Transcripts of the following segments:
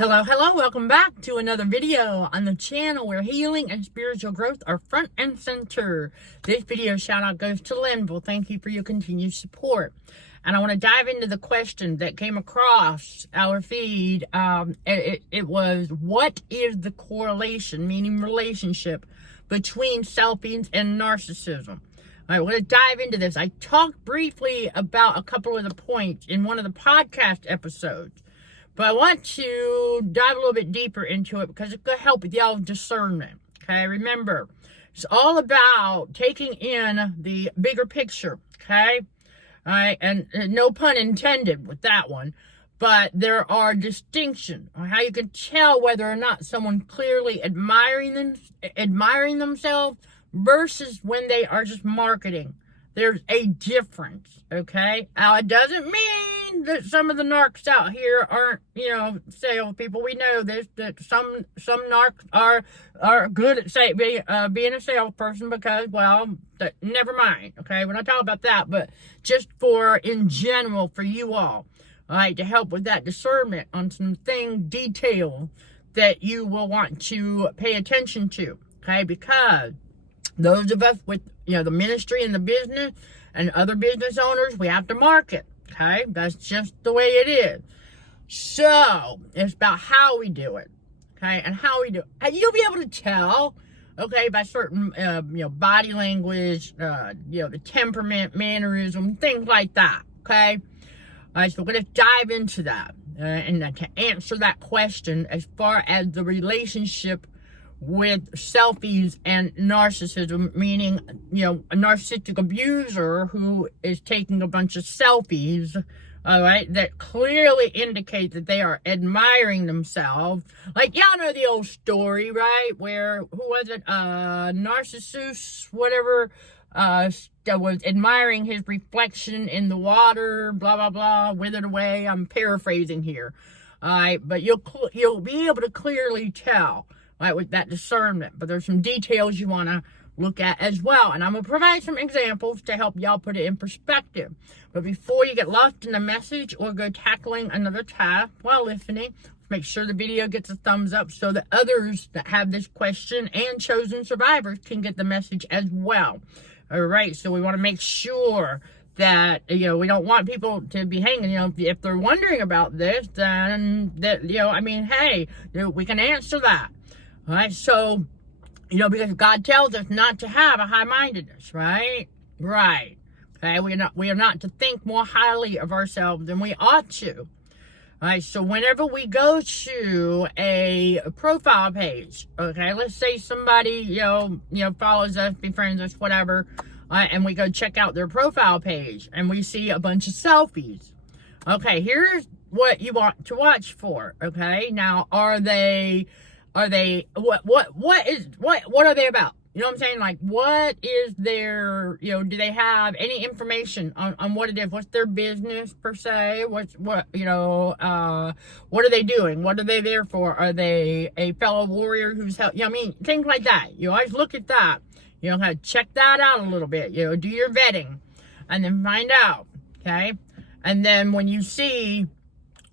Hello, welcome back to another video on the channel where healing and spiritual growth are front and center. This video shout out goes to Linville. Thank you for your continued support. And I want to dive into the question that came across our feed. It was, what is the correlation, meaning relationship, between selfies and narcissism? I want to dive into this. I talked briefly about a couple of the points in one of the podcast episodes. But I want to dive a little bit deeper into it because it's going to help with y'all's discernment. Okay, remember, it's all about taking in the bigger picture. Okay, all right, and no pun intended with that one. But there are distinctions on how you can tell whether or not someone clearly admiring themselves versus when they are just marketing. There's a difference. Okay, now it doesn't mean that some of the narcs out here aren't, salespeople. We know this, that some narcs are good at being a salesperson because, never mind. Okay, we're not talking about that, but just in general, for you all right, to help with that discernment on some detail that you will want to pay attention to. Okay, because those of us with, the ministry and the business and other business owners, we have to market. Okay, that's just the way it is. So it's about how we do it. Okay, and how we do it. And you'll be able to tell, okay, by certain, body language, the temperament, mannerism, things like that. Okay, all right. So we're gonna dive into that and to answer that question as far as the relationship with selfies and narcissism, meaning, a narcissistic abuser who is taking a bunch of selfies, all right, that clearly indicate that they are admiring themselves. Like, y'all know the old story, right? Where, who was it? Narcissist, whatever, that was admiring his reflection in the water, blah, blah, blah, withered away. I'm paraphrasing here. All right, but you'll be able to clearly tell, right, with that discernment. But there's some details you want to look at as well. And I'm going to provide some examples to help y'all put it in perspective. But before you get lost in the message or go tackling another task while listening, make sure the video gets a thumbs up so that others that have this question and chosen survivors can get the message as well. All right, so we want to make sure that, we don't want people to be hanging, if they're wondering about this, then, hey, we can answer that. All right, so, because God tells us not to have a high-mindedness, right? Right. Okay, we are not to think more highly of ourselves than we ought to. All right, so whenever we go to a profile page, okay, let's say somebody, follows us, befriends us, whatever, and we go check out their profile page, and we see a bunch of selfies. Okay, here's what you want to watch for, okay? Now, what are they about? You know what I'm saying? Like, what is their, do they have any information on what it is? What's their business per se? What are they doing? What are they there for? Are they a fellow warrior who's things like that. You always look at that. Kind of check that out a little bit. Do your vetting and then find out. Okay. And then when you see,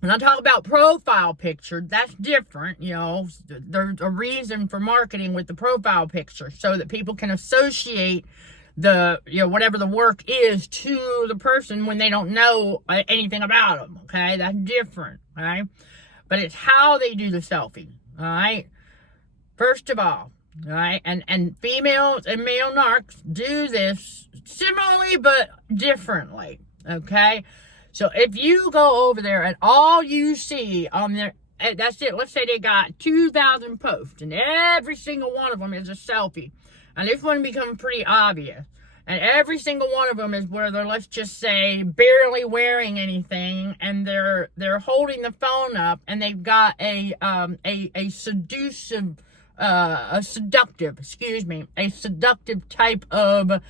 when I talk about profile picture, that's different. There's a reason for marketing with the profile picture so that people can associate the, whatever the work is to the person when they don't know anything about them. Okay, that's different. Okay, but it's how they do the selfie. All right, first of all, right, and females and male narcs do this similarly but differently. Okay. So if you go over there and all you see on there, that's it. Let's say they got 2,000 posts and every single one of them is a selfie. And this one becomes pretty obvious. And every single one of them is where they're, let's just say, barely wearing anything. And they're holding the phone up and they've got a seductive type of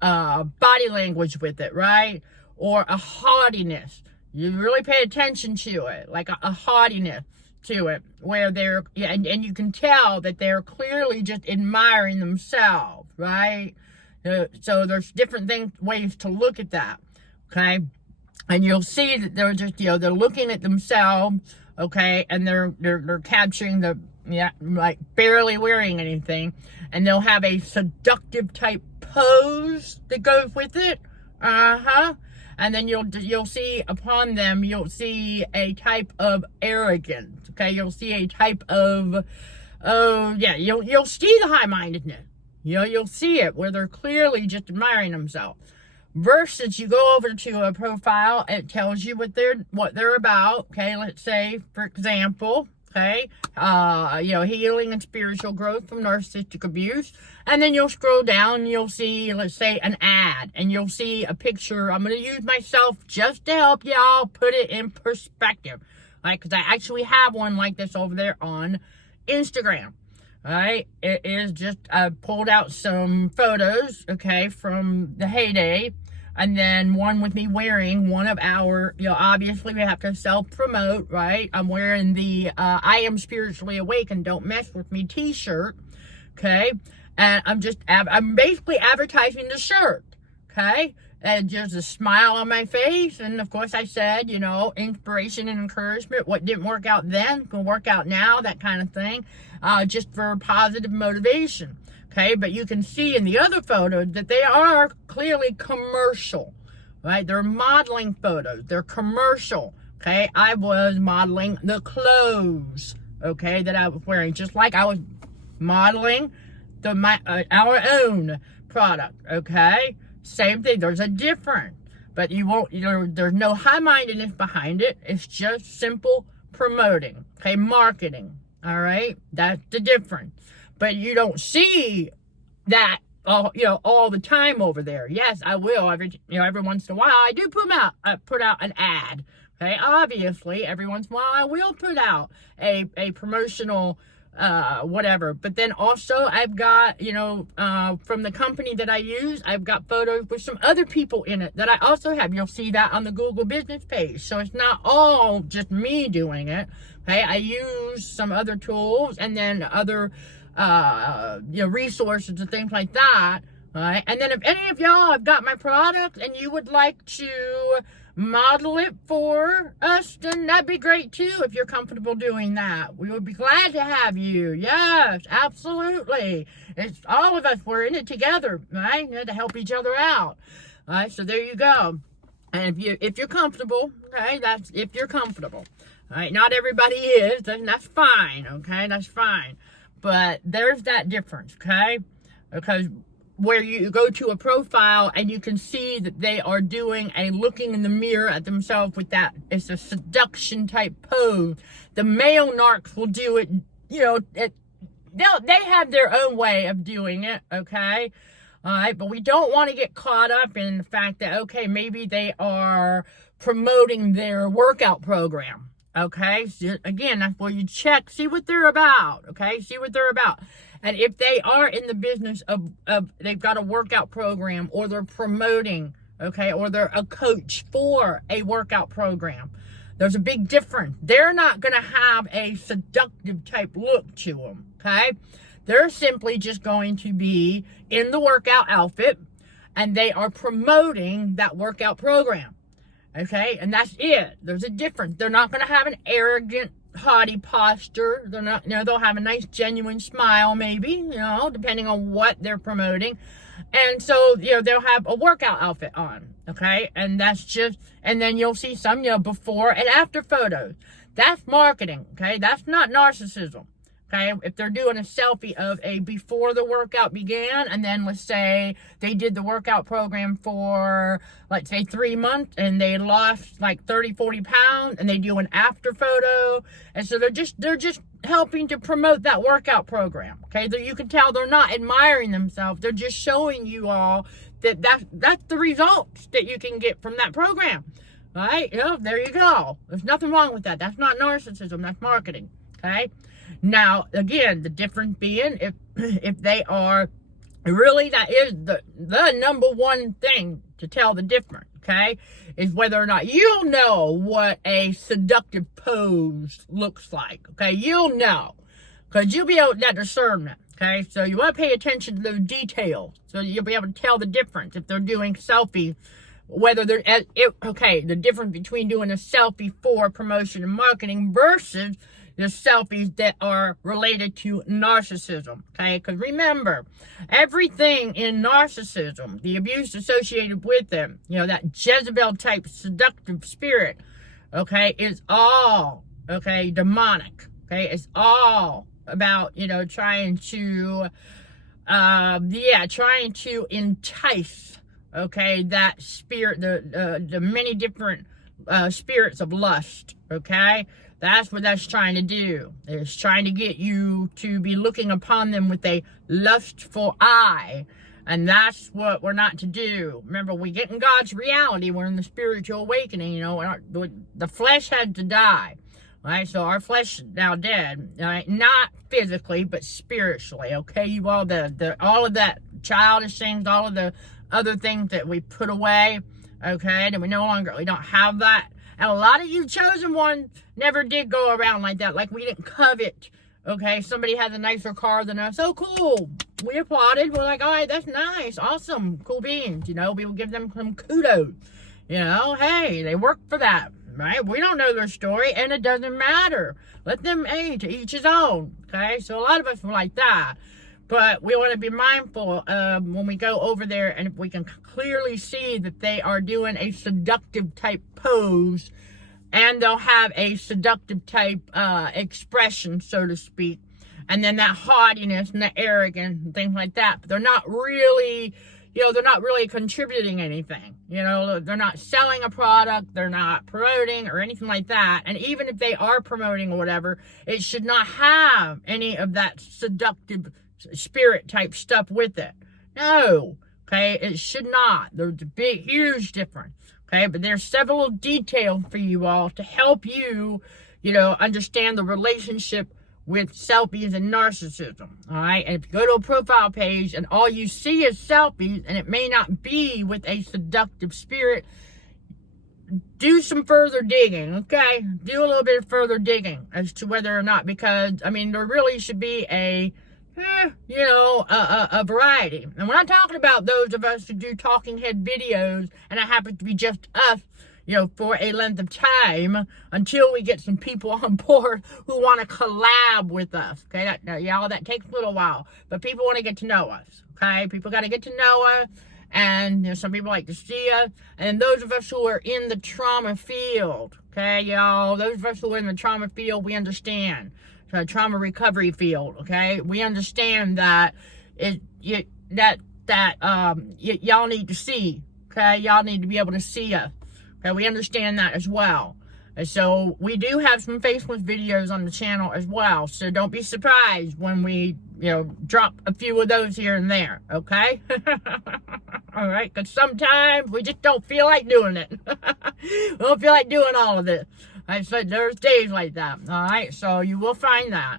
body language with it, right? Or a haughtiness. You really pay attention to it, like a haughtiness to it, where and you can tell that they're clearly just admiring themselves, right? So there's different ways to look at that, okay? And you'll see that they're just, they're looking at themselves, okay, and they're capturing the, yeah, like barely wearing anything, and they'll have a seductive type pose that goes with it. And then you'll see upon them, you'll see a type of arrogance. Okay, you'll see a type of, oh yeah, you'll see the high-mindedness. You'll see it where they're clearly just admiring themselves. Versus you go over to a profile, it tells you what they're about. Okay, let's say, for example, okay, healing and spiritual growth from narcissistic abuse. And then you'll scroll down and you'll see, let's say, an ad, and you'll see a picture. I'm going to use myself just to help y'all put it in perspective. Right, because I actually have one like this over there on Instagram. All right, it is just, I pulled out some photos, okay, from the heyday, and then one with me wearing one of our, obviously we have to self-promote, right? I'm wearing the I am spiritually awakened, don't mess with me t-shirt, okay? And I'm basically advertising the shirt, okay? And just a smile on my face, and of course I said, inspiration and encouragement. What didn't work out then can work out now, that kind of thing, just for positive motivation. Okay, but you can see in the other photos that they are clearly commercial, right? They're modeling photos. They're commercial, okay? I was modeling the clothes, okay, that I was wearing, just like I was modeling our own product, okay? Same thing. There's a difference, but there's no high-mindedness behind it. It's just simple promoting, okay? Marketing, all right? That's the difference. But you don't see that, all the time over there. Yes, I will every once in a while. I do put out an ad. Okay, obviously, every once in a while I will put out a promotional whatever. But then also I've got, from the company that I use, I've got photos with some other people in it that I also have. You'll see that on the Google business page. So it's not all just me doing it. Okay, I use some other tools and then other resources and things like that. Right? And then if any of y'all have got my product and you would like to model it for us, then that'd be great too, if you're comfortable doing that. We would be glad to have you. Yes, absolutely. It's all of us. We're in it together, right? To help each other out. All right, so there you go. And if you're comfortable, okay, that's if you're comfortable. All right, not everybody is, then that's fine, okay? That's fine. But there's that difference, okay? Because where you go to a profile and you can see that they are doing a looking in the mirror at themselves with that, it's a seduction type pose. The male narcs will do it, they have their own way of doing it, okay? All right, but we don't want to get caught up in the fact that, okay, maybe they are promoting their workout program. Okay, so again, that's where you check, see what they're about, okay, see what they're about. And if they are in the business of they've got a workout program, or they're promoting, okay, or they're a coach for a workout program, there's a big difference. They're not going to have a seductive type look to them, okay? They're simply just going to be in the workout outfit, and they are promoting that workout program. Okay, and that's it. There's a difference. They're not going to have an arrogant, haughty posture. They're not, they'll have a nice, genuine smile, maybe, depending on what they're promoting. And so, they'll have a workout outfit on. Okay, and that's just, and then you'll see some, before and after photos. That's marketing. Okay, that's not narcissism. Okay, if they're doing a selfie of a before the workout began, and then let's say they did the workout program for, let's say 3 months, and they lost like 30-40 pounds, and they do an after photo, and so they're just helping to promote that workout program. Okay, you can tell they're not admiring themselves. They're just showing you all that's the results that you can get from that program. All right, there you go. There's nothing wrong with that. That's not narcissism. That's marketing. Okay. Now, again, the difference being if they are really, that is the number one thing to tell the difference, okay, is whether or not you'll know what a seductive pose looks like, okay? You'll know, because you'll be able to that discernment, okay? So you want to pay attention to those details, so you'll be able to tell the difference if they're doing selfies whether they're, okay, the difference between doing a selfie for promotion and marketing versus the selfies that are related to narcissism, okay? Because remember, everything in narcissism, the abuse associated with them, you know, that Jezebel-type seductive spirit, okay, is all, okay, demonic, okay? It's all about, you know, trying to entice, okay, that spirit, the many different spirits of lust, okay? That's what that's trying to do. It's trying to get you to be looking upon them with a lustful eye. And that's what we're not to do. Remember, we get in God's reality. We're in the spiritual awakening. You know, the flesh had to die. Right? So our flesh is now dead. Right? Not physically, but spiritually. Okay? You all, all of that childish things, all of the other things that we put away. Okay? And we don't have that. And a lot of you chosen ones never did go around like that. Like, we didn't covet, okay? Somebody has a nicer car than us. Oh, cool. We applauded. We're like, all right, that's nice. Awesome. Cool beans. You know, we will give them some kudos. You know, hey, they worked for that, right? We don't know their story, and it doesn't matter. Let them, hey, to each his own, okay? So a lot of us were like that. But we want to be mindful when we go over there, and if we can clearly see that they are doing a seductive type pose, and they'll have a seductive type expression, so to speak, and then that haughtiness and the arrogance and things like that. But they're not really, you know, they're not really contributing anything. You know, they're not selling a product, they're not promoting or anything like that. And even if they are promoting or whatever, it should not have any of that seductive spirit type stuff with it. No, okay, it should not. There's a big, huge difference, okay? But there's several details for you all to help you, you know, understand the relationship with selfies and narcissism, all right? And if you go to a profile page and all you see is selfies, and it may not be with a seductive spirit, do some further digging, okay? Do a little bit of further digging as to whether or not, because, I mean, there really should be a variety. And we're not talking about those of us who do talking head videos, and it happens to be just us, you know, for a length of time until we get some people on board who want to collab with us, okay? That takes a little while, but people want to get to know us, okay? People got to get to know us, and, you know, some people like to see us, and those of us who are in the trauma field, okay, y'all, those of us who are in the trauma field, we understand. Trauma recovery field, okay? We understand that y'all need to see, okay? Y'all need to be able to see us, okay? We understand that as well. And so we do have some faceless videos on the channel as well, so don't be surprised when we, you know, drop a few of those here and there, okay? All right, because sometimes we just don't feel like doing it. We don't feel like doing all of this. I said there's days like that, all right? So you will find that.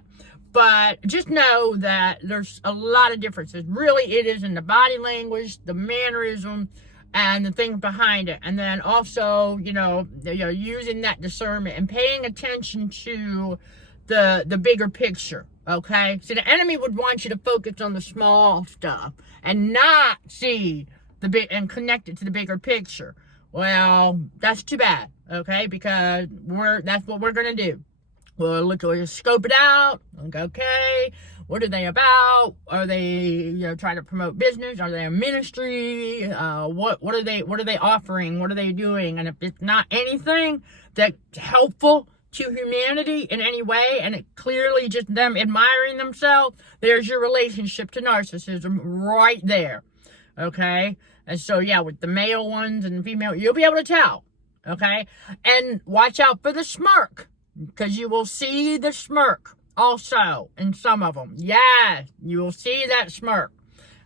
But just know that there's a lot of differences. Really, it is in the body language, the mannerism, and the things behind it. And then also, you know, using that discernment and paying attention to the bigger picture, okay? So the enemy would want you to focus on the small stuff and not see the big and connect it to the bigger picture. Well, that's too bad, okay? Because that's what we're going to do. We'll scope it out. Okay, what are they about? Are they, you know, trying to promote business? Are they a ministry? What are they offering? What are they doing? And if it's not anything that's helpful to humanity in any way, and it clearly just them admiring themselves, there's your relationship to narcissism right there, okay? And so, yeah, with the male ones and the female, you'll be able to tell, okay? And watch out for the smirk, because you will see the smirk also in some of them. Yes, you will see that smirk.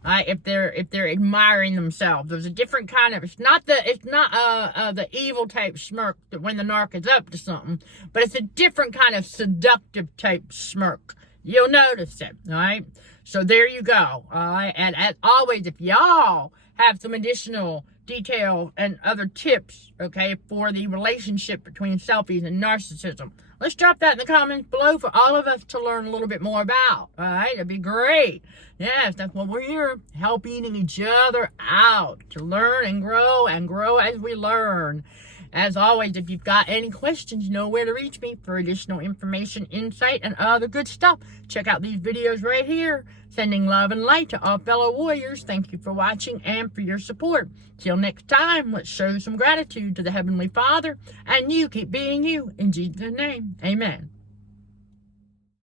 If they're admiring themselves, there's a different kind of. It's not the evil type smirk that when the narc is up to something, but it's a different kind of seductive type smirk. You'll notice it, all right? So there you go, all right? And as always, if y'all have some additional detail and other tips, okay, for the relationship between selfies and narcissism, Let's drop that in the comments below for all of us to learn a little bit more about. All right, that'd be great. Yes, that's what we're here, helping each other out to learn and grow as we learn. As always, if you've got any questions, you know where to reach me for additional information, insight, and other good stuff. Check out these videos right here. Sending love and light to all fellow warriors. Thank you for watching and for your support. Till next time, let's show some gratitude to the Heavenly Father. And you keep being you. In Jesus' name, amen.